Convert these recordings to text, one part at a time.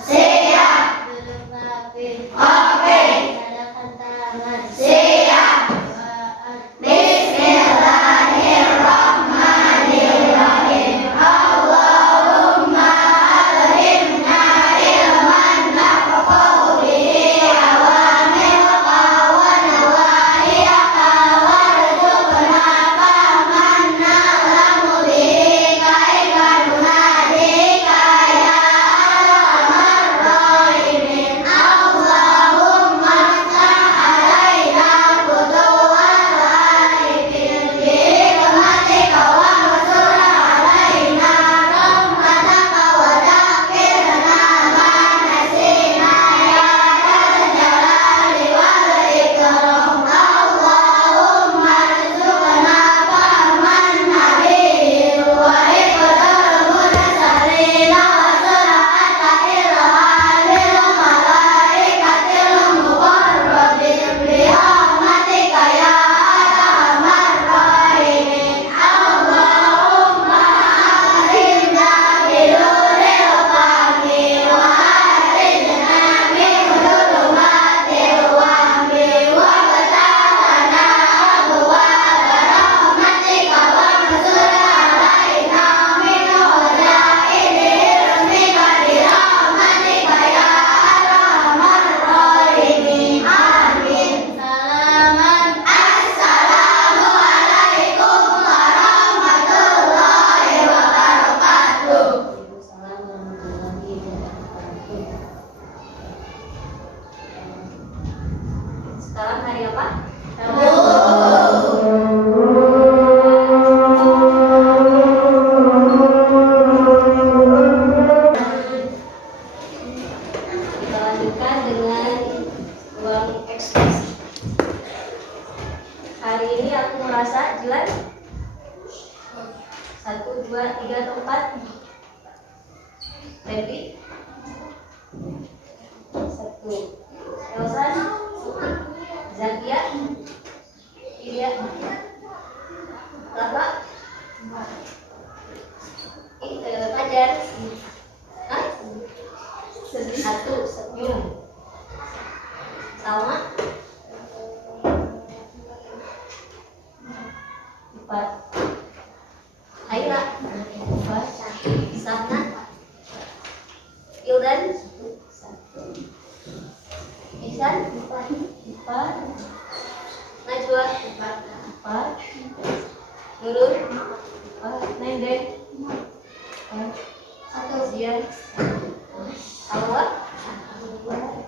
Siap. Duduk rapi. Oke. Gerakan tangan. Siap. Bismillahirrahmanirrahim. Allahumma alhimna ilman nafqahu bihi awamilka wa nawahiyaka warzuqna fahman na'lamu bihi kaifa nunadika ya arhamar rahimin. Allahumma ftah alaina futuhat arifin bi hikmatika wa mansur alaina rahmataka wa dzakirna ma nasina ya dzal jalali wal ikram. Allahumma rzuqna fahman nabiyyin wa iqdal mursalin wa sur'ata ilhamil malaikatil muqarrabin bi rahmatika ya arhamar rahimin. Allahumma akhrijna binuril fahmi wa akhrijna min dhulumatil wahmi wabtaghlana abwaaba rahmatika wansur alaina min khazaini ilmika bi rahmatika ya arhamar rahimin. Amin. Assalamualaikum warahmatullahi wabarakatuh. Sekarang hari apa? Kita lanjutkan dengan ruang ekspresi. Hari ini aku merasa jelas. 1, 2, 3 atau 4. Febri 1. Elsa, Zakia, Ilya, Rafa, Fajar, Hah? 1. Senyum, Salma, 4. Haira, 4. Sahna, Ildan, 1. Ihsan, 4. Najwa, 4. Nurul, 4. Nendeng, 4. Zian, Alwa, 4.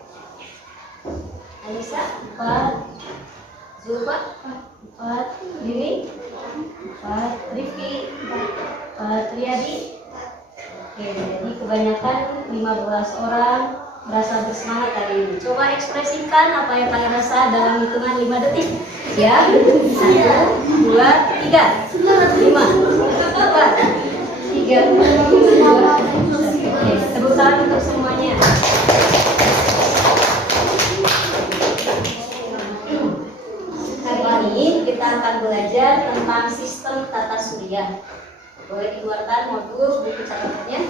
Anissa, 4. Zulfa, 4. Dini, 4. Rifki, 4. Riyadi. Oke, jadi kebanyakan 15 orang merasa bersemangat hari ini. Coba ekspresikan apa yang kalian rasa dalam hitungan 5 detik. Ya, 1, 2, 3, 5, 4, 3, 2, 1. Oke, tepuk tangan untuk semuanya. Hari ini kita akan belajar tentang sistem tata surya. Boleh dikeluarkan modul buku catatannya.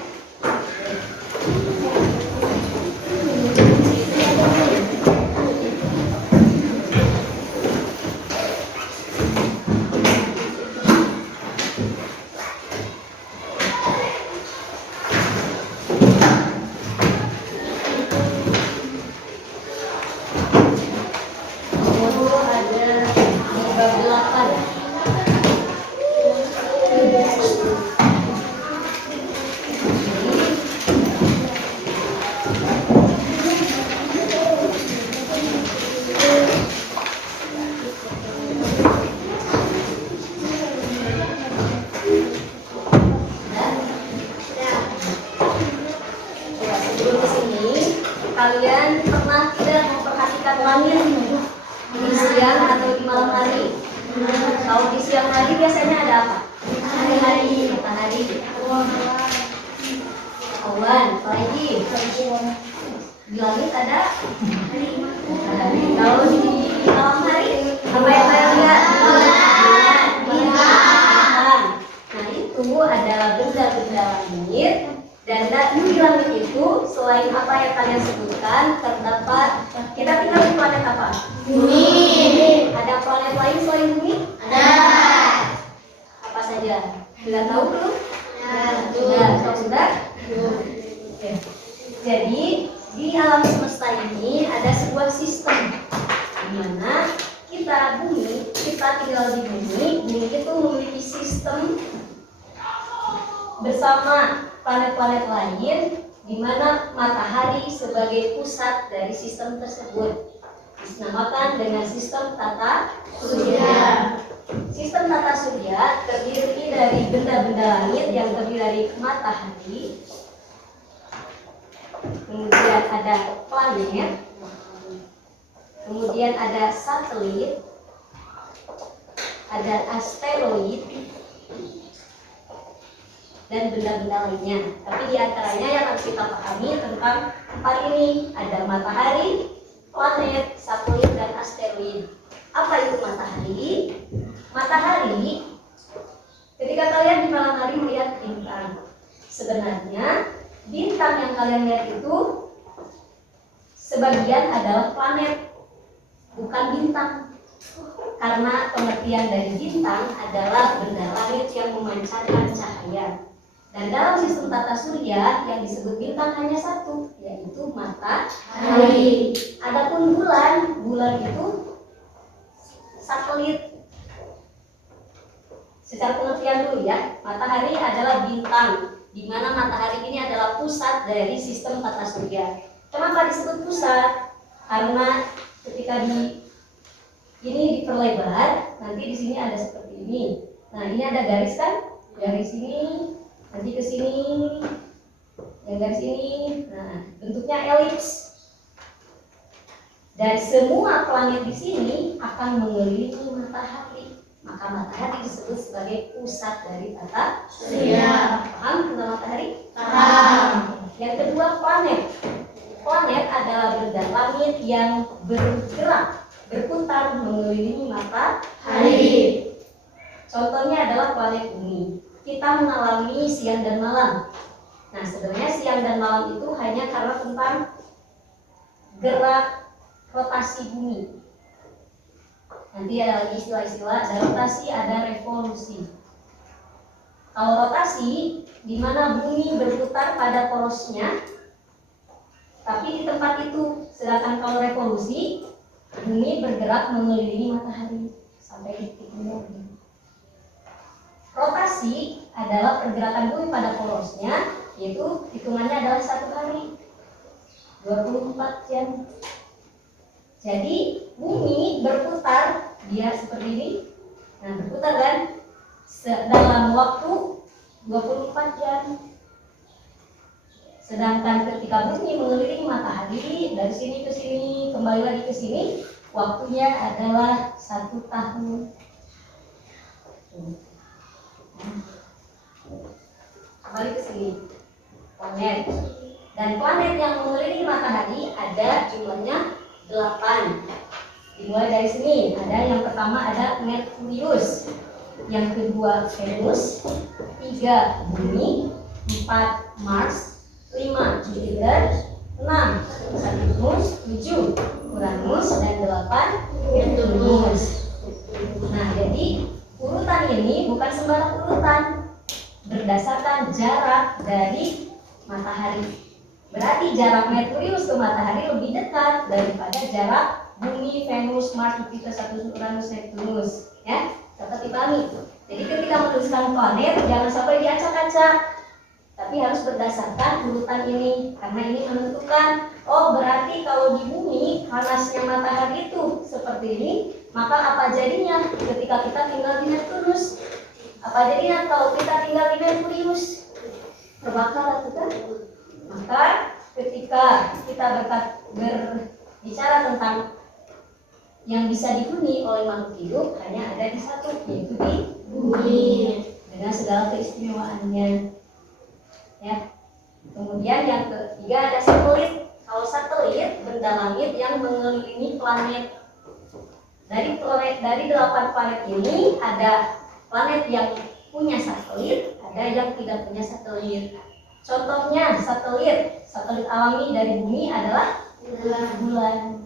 Modul ada di bab 8. Sebelum kesini, kalian pernah tidak memperhatikan langit di siang atau di malam hari? Kalau di siang hari biasanya ada apa? Matahari. Awan, apalagi? Di langit ada matahari. Kalau di malam hari, apa yang kalian lihat? Bintang. Nah, itu adalah benda-benda langit. Dan di langit itu selain apa yang kalian sebutkan, terdapat kita tinggal di planet apa? Bumi. Ada planet lain selain bumi? Ada. Apa saja? Sudah tahu belum? Sudah? Oke. Jadi di alam semesta ini ada sebuah sistem di mana kita tinggal di bumi itu memiliki sistem bersama planet-planet lain di mana matahari sebagai pusat dari sistem tersebut dinamakan dengan sistem tata surya. Sistem tata surya terdiri dari benda-benda langit yang terdiri dari matahari, kemudian ada planet, kemudian ada satelit, ada asteroid, dan benda-benda lainnya. Tapi di antaranya yang harus kita pahami tentang empat ini ada matahari, planet, satelit, dan asteroid. Apa itu matahari? Matahari, ketika kalian di malam hari melihat bintang, sebenarnya bintang yang kalian lihat itu sebagian adalah planet, bukan bintang. Karena pengertian dari bintang adalah benda langit yang memancarkan cahaya. Dan dalam sistem tata surya yang disebut bintang hanya satu, yaitu matahari. Adapun bulan itu satelit. Secara pengertian dulu ya, matahari adalah bintang, di mana matahari ini adalah pusat dari sistem tata surya. Kenapa disebut pusat? Karena ketika ini diperlebar, nanti di sini ada seperti ini. Nah, ini ada garis kan? Garis ini, nanti ke sini, yang garis ini. Nah, bentuknya elips. Dan semua planet di sini akan mengelilingi matahari. Maka matahari disebut sebagai pusat dari tata surya. Paham tentang matahari? Paham. Yang kedua, planet. Planet adalah benda langit yang bergerak, berputar mengelilingi matahari. Contohnya adalah planet bumi. Kita mengalami siang dan malam. Nah, sebenarnya siang dan malam itu hanya karena tentang gerak rotasi bumi. Nanti ada lagi istilah-istilah, ada rotasi, ada revolusi. Kalau rotasi, di mana bumi berputar pada porosnya, tapi di tempat itu. Sedangkan kalau revolusi, bumi bergerak mengelilingi matahari sampai di titik ini. Rotasi adalah pergerakan bumi pada porosnya, yaitu hitungannya adalah 1 hari, 24 jam. Jadi bumi berputar, dia seperti ini. Nah, berputar kan dalam waktu 24 jam. Sedangkan ketika bumi mengelilingi matahari dari sini ke sini, kembali lagi ke sini, waktunya adalah 1 tahun. Kembali ke sini, planet. Dan planet yang mengelilingi matahari ada jumlahnya 8. Dimulai dari sini, ada yang pertama ada Merkurius, yang kedua Venus, 3 Bumi, 4 Mars, 5 Jupiter, 6 Saturnus, 7 Uranus, dan 8 Neptunus. Nah, jadi urutan ini bukan sembarang urutan, berdasarkan jarak dari matahari. Berarti jarak Merkurius ke matahari lebih dekat daripada jarak Bumi, Venus, Mars, Jupiter, Saturnus, Uranus, Neptunus. Ya, dapat dipahami. Jadi ketika menuliskan planet jangan sampai diacak-acak, tapi harus berdasarkan urutan ini, karena ini menentukan. Oh, berarti kalau di bumi panasnya matahari itu seperti ini, maka apa jadinya ketika kita tinggal di Neptunus? Apa jadinya kalau kita tinggal di Merkurius? Terbakar atau kan? Maka ketika kita berbicara tentang yang bisa dihuni oleh makhluk hidup hanya ada di satu, yaitu di bumi dengan segala keistimewaannya. Ya. Kemudian yang ketiga ada satelit. Kalau satelit benda langit yang mengelilingi planet. Dari 8 planet ini ada planet yang punya satelit, ada yang tidak punya satelit. Contohnya satelit. Satelit alami dari bumi adalah bulan.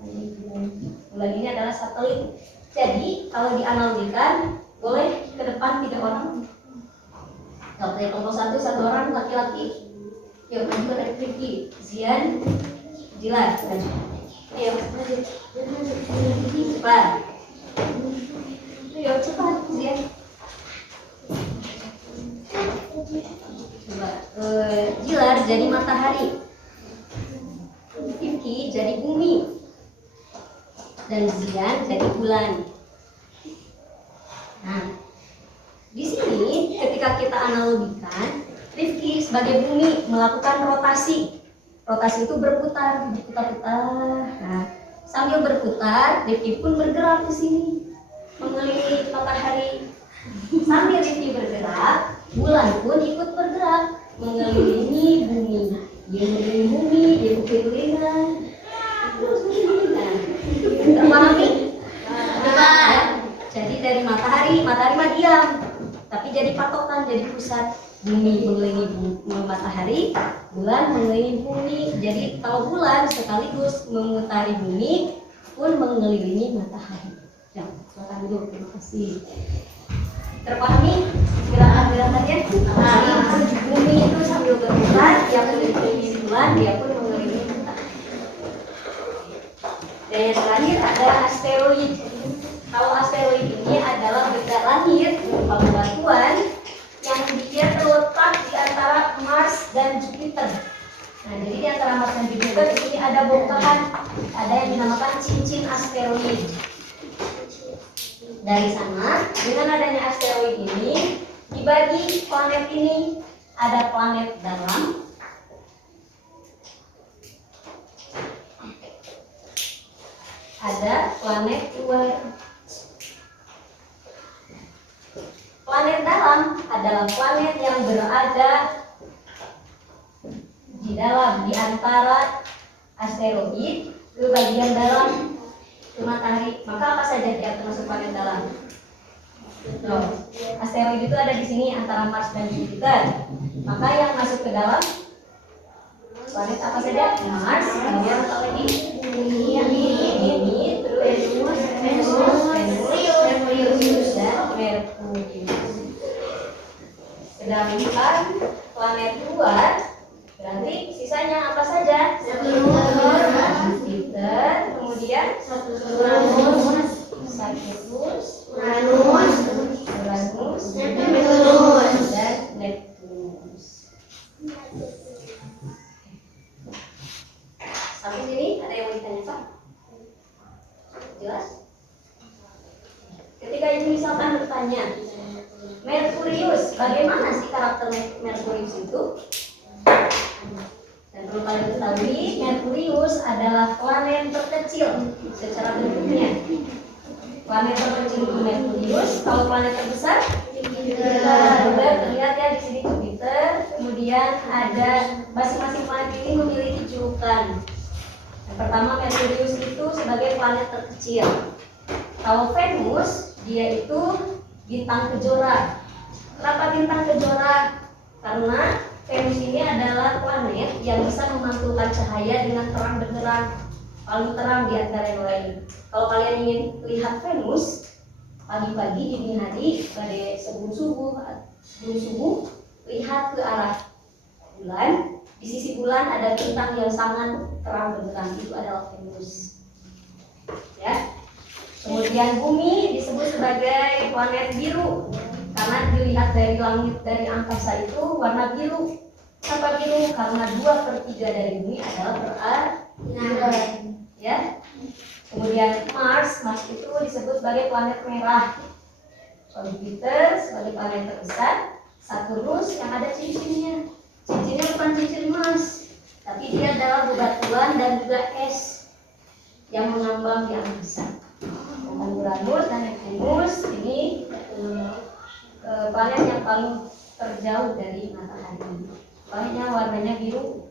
Bulan ini adalah satelit. Jadi kalau dianalogikan, boleh ke depan 3 orang. Kalau kelompok 1 orang laki-laki. Yuk maju ke Rifki, Zian, Jilan. Ayo cepat. Yuk cepat Zian. Coba. Jilar jadi matahari, Rifki jadi bumi, dan Zian jadi bulan. Nah, di sini ketika kita analogikan, Rifki sebagai bumi melakukan rotasi. Rotasi itu berputar, berputar-putar. Nah, sambil berputar, Rifki pun bergerak di sini, mengelilingi matahari. Sambil Rifki bergerak, bulan pun ikut bergerak, mengelilingi bumi. Dia mengelilingi bumi, dia berkelilingan. Nah, terpahami? Nah, jadi dari matahari mah diam, tapi jadi patokan, jadi pusat. Bumi mengelilingi matahari, bulan mengelilingi bumi. Jadi kalau bulan sekaligus memutari bumi pun mengelilingi matahari. Ya, silakan dulu. Terima kasih. Terpahami gerakan-gerakannya? Jadi bumi itu sambil berputar, dia mengelilingi bulan, dia pun mengelilingi matahari. Dan yang terakhir ada asteroid. Kalau asteroid ini adalah benda langit berupa bebatuan yang dia terletak di antara Mars dan Jupiter. Nah, jadi di antara Mars dan Jupiter di sini ada bongkahan, ada yang dinamakan cincin asteroid. Dari sana, dengan adanya asteroid ini, dibagi planet ini ada planet dalam, ada planet luar. Planet dalam adalah planet yang berada di dalam, di antara asteroid ke bagian dalam ke matahari. Maka apa saja yang termasuk planet dalam? Asteroid itu ada di sini antara Mars dan Jupiter. Maka yang masuk ke dalam planet apa saja? Mars, kemudian apa lagi? Bumi, terus Venus, dan Merkurius. Sedangkan planet luar berarti sisanya apa saja? Jupiter, kemudian Uranus, dan Neptunus. Sampai sini ada yang mau ditanya Pak? Jelas? Ketika ibu misalkan bertanya, Merkurius, bagaimana sih karakter Merkurius itu? Dan perlu kalian ketahui, Merkurius adalah planet terkecil secara bentuknya. Planet terkecil itu Merkurius. Kalau planet terbesar, Jupiter. Terlihat ya di sini Jupiter. Kemudian ada masing-masing planet ini memiliki julukan. Yang pertama, Merkurius itu sebagai planet terkecil. Kalau Venus, dia itu bintang kejora. Kenapa bintang kejora? Karena Venus ini adalah planet yang bisa memantulkan cahaya dengan terang benderang, paling terang di antara yang lain. Kalau kalian ingin lihat Venus pagi-pagi, dini hari, pada sebelum subuh, lihat ke arah bulan. Di sisi bulan ada bintang yang sangat terang benderang, itu adalah Venus. Ya. Kemudian bumi disebut sebagai planet biru karena dilihat dari langit, dari angkasa itu warna biru. Kenapa biru? Karena 2/3 dari bumi adalah berarti ya. Kemudian Mars itu disebut sebagai planet merah. Jupiter sebagai planet terbesar. Saturnus yang ada cincinnya. Cincinnya bukan cincin emas, tapi dia adalah bebatuan dan juga es yang mengambang di angkasa. Uranus dan Neptunus ini planet yang paling terjauh dari matahari. Makanya warnanya biru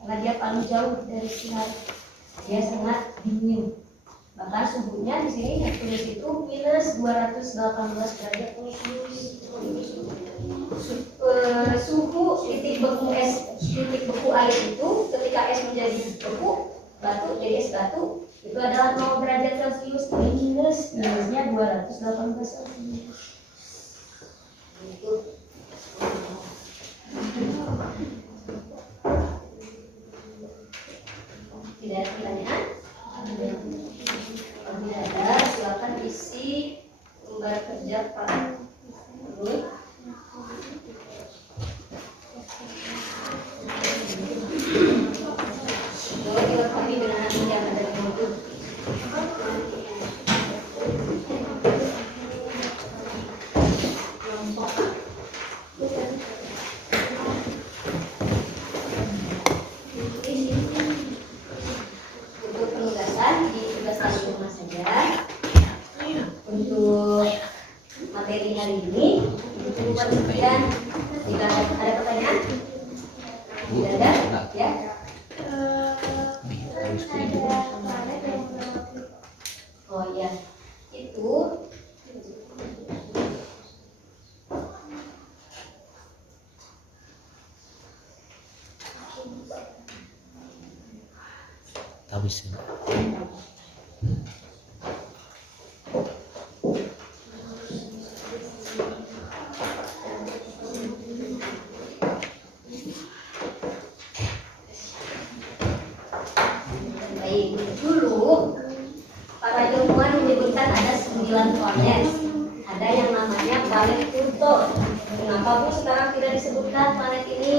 karena dia paling jauh dari sinar. Dia sangat dingin. Bahkan suhunya di sini Neptunus itu -218 derajat Celcius. suhu titik beku air itu ketika es menjadi beku, batu jadi es batu itu adalah 0 derajat Celcius. Ini minusnya 218 Celcius. Itu. Tidak ada pertanyaan? Kalau tidak ada, silakan isi lembar kerja Pak. Ini. Boleh dilengkapi dengan nanti yang ada di buku. Untuk penugasan ditugaskan di rumah saja. Untuk materi hari ini cukup sekian. Jika ada pertanyaan, tidak ada, ya. Oh ya, itu habis ya. baik. Dulu para ilmuwan menyebutkan ada 9 planet. Ada yang namanya planet Pluto. Kenapa Bu sekarang tidak disebutkan planet ini?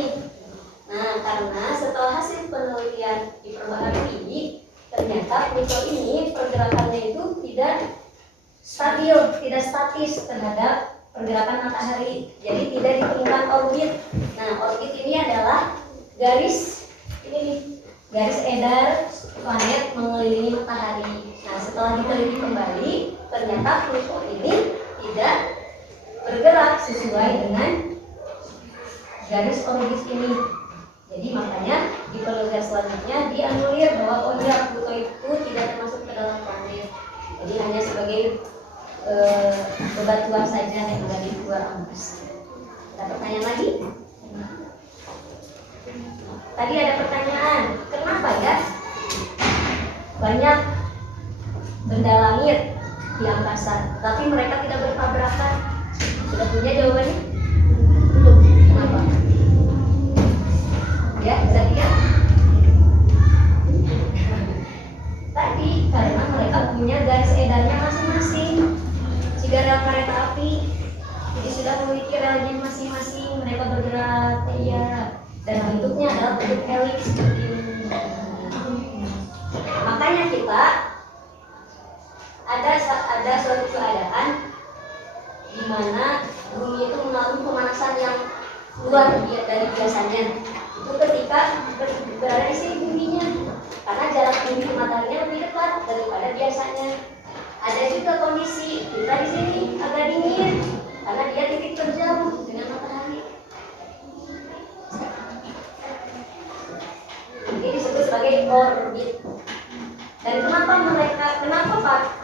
Nah, karena setelah hasil penelitian diperbaharui, ternyata Pluto ini pergerakannya itu tidak stabil, tidak statis terhadap pergerakan matahari. Jadi tidak ditemukan orbit. Nah, orbit ini adalah garis ini nih, garis edar planet mengelilingi matahari. Nah, setelah diteliti kembali, ternyata Pluto ini tidak bergerak sesuai dengan garis orbit ini. Jadi makanya di penelitian selanjutnya dianulir bahwa oh ya, Pluto itu tidak termasuk ke dalam planet. Jadi hanya sebagai bebatuan saja yang ada di luar angkasa. Ada pertanyaan lagi? Tadi ada pertanyaan, kenapa ya banyak benda langit di angkasa, tapi mereka tidak bertabrakan? Sudah punya jawabannya? Belum. Kenapa? Ya, bisa lihat. Tadi karena mereka punya garis edarnya masing-masing. Jika rel kereta api, jadi sudah memiliki relnya masing-masing, mereka bergerak, ya. Dan bentuknya adalah bentuk heliks seperti ini. Makanya kita ada suatu keadaan di mana bumi itu mengalami pemanasan yang luar biasa dari biasanya. Itu ketika berada di sini buminya, karena jarak bumi ke matahari lebih dekat daripada biasanya. Ada juga kondisi kita di sini agak dingin karena dia titik terjauh dengan matahari. Ini disebut sebagai orbit. Dan kenapa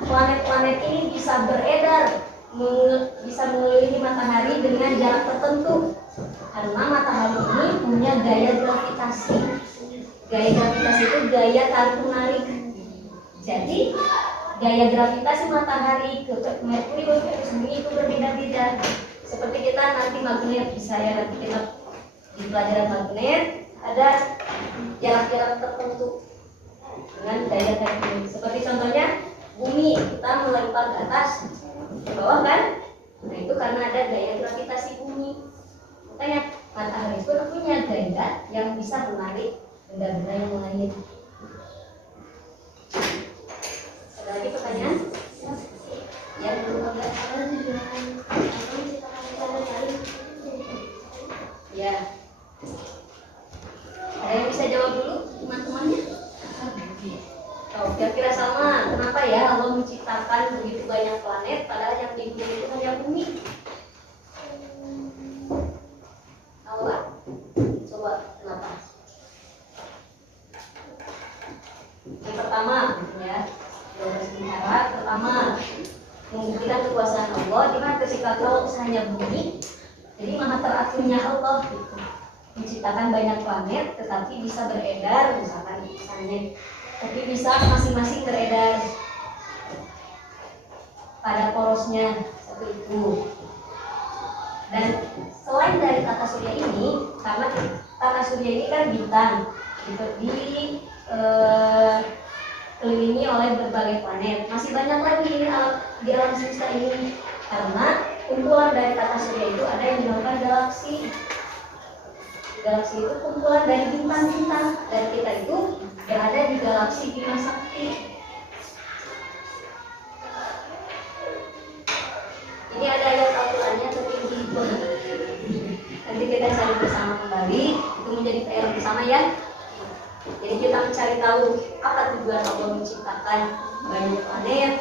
planet-planet ini bisa beredar, bisa mengelilingi matahari dengan jarak tertentu? Karena matahari ini punya gaya gravitasi. Gaya gravitasi itu gaya tarik menarik. Jadi gaya gravitasi matahari ke Merkuri ke Venus bumi itu berbeda-beda. Seperti kita nanti magnet, bisa ya nanti kita di pelajaran magnet ada jarak-jarak tertentu dengan gaya tarik menarik. Seperti contohnya bumi kita melempar ke atas, ke bawah kan? Nah itu karena ada gaya gravitasi bumi. Makanya matahari itu punya gaya yang bisa menarik benda-benda yang lain. Ada lagi pertanyaan? Ya, ya. Ada yang bisa jawab dulu teman-temannya? Oh, kira-kira sama. Kenapa ya Allah menciptakan begitu banyak planet padahal yang di bumi itu hanya bumi? Tahu Pak? Coba kenapa? Yang pertama, ya, pertama membuktikan kekuasaan Allah. Dimana ketika kalau hanya bumi, Jadi maha teraturnya Allah gitu. Menciptakan banyak planet tetapi bisa beredar misalnya, tapi bisa masing-masing beredar pada porosnya seperti itu. Dan selain dari tata surya ini, karena tata surya ini kan bintang gitu, dikelilingi oleh berbagai planet. Masih banyak lagi ini di alam semesta ini, karena kumpulan dari tata surya itu ada yang dinamakan galaksi. Galaksi itu kumpulan dari bintang-bintang, dan kita itu berada di galaksi Bima Sakti. Ini ada ayat Al-Qur'annya tapi nanti kita cari bersama kembali, itu menjadi PR bersama ya. Jadi kita mencari tahu apa tujuan Allah menciptakan banyak planet,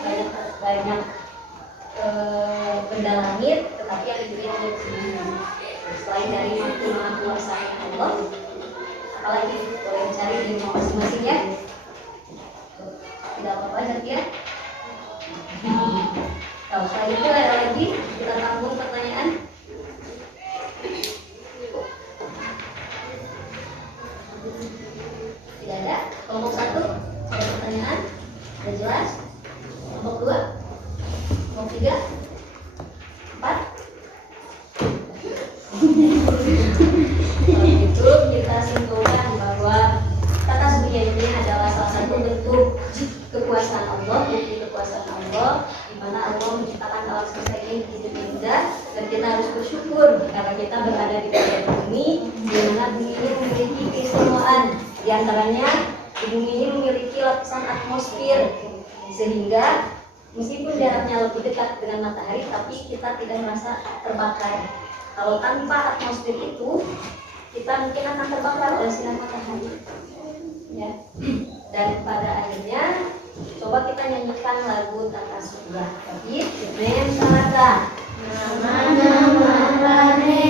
banyak benda langit, tetapi yang diberi oleh selain dari maha kuasanya Allah, apalagi boleh mencari di rumah masing-masing ya. Tidak apa-apa nanti ya. Kalau selain itu ada lagi, kita tampung pertanyaan. Tidak ada. Kelompok 1 ada pertanyaan? Sudah jelas? Kelompok 2, kelompok 3, 4. Kalau itu kita simpulkan bahwa tata surya ini adalah salah satu bentuk kekuasaan Allah, bukti kekuasaan Allah, di mana Allah menciptakan alam semesta ini begitu indah, dan kita harus bersyukur karena kita berada di planet bumi, di mana bumi ini memiliki keistimewaan. Di antaranya, di bumi ini memiliki lapisan atmosfer, sehingga meskipun jaraknya lebih dekat dengan matahari, tapi kita tidak merasa terbakar. Kalau tanpa atmosfer itu, kita mungkin akan terbakar oleh sinar matahari. Ya. Dan pada akhirnya, coba kita nyanyikan lagu Tata Surya. Tapi, men sarada. Nama-nama planet